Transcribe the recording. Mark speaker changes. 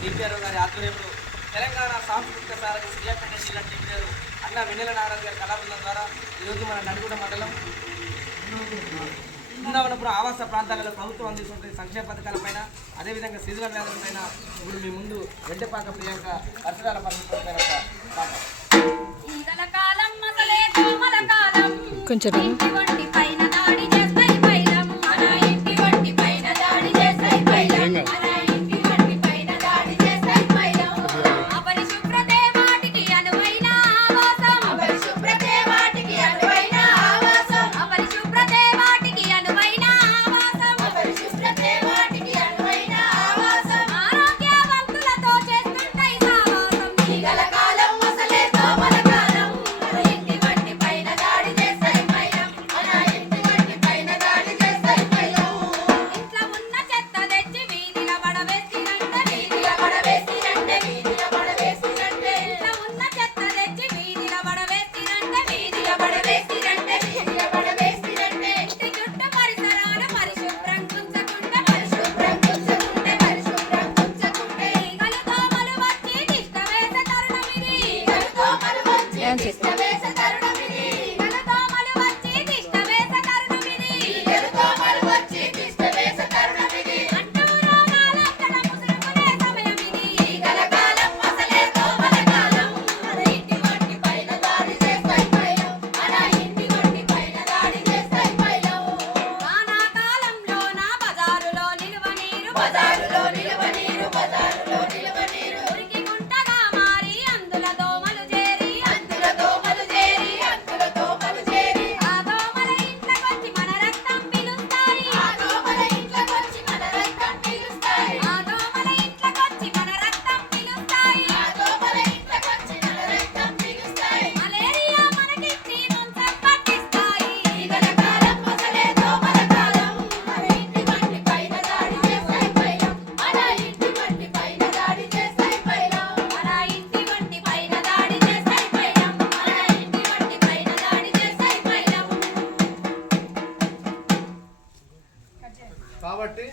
Speaker 1: DPR గారి ఆధ్వర్యంలో తెలంగాణ సాంస్కృతిక సారథి శ్రీయా కండశీల డిపిఆర్ అన్న వెన్నెల నారాయణ గారి కళాబృందం ద్వారా ఈరోజు మన నడుగుడ మండలం ఉన్నప్పుడు ఆవాస ప్రాంతాలలో ప్రభుత్వం అందిస్తున్న సంక్షేమ పథకాలపైన అదేవిధంగా శిథుల వ్యాధుల పైన ఇప్పుడు మీ ముందు వెంటపాక ప్రియాంక
Speaker 2: పరిసరాల పరిస్థితులపైన కొంచెం transit.
Speaker 3: కాబట్టి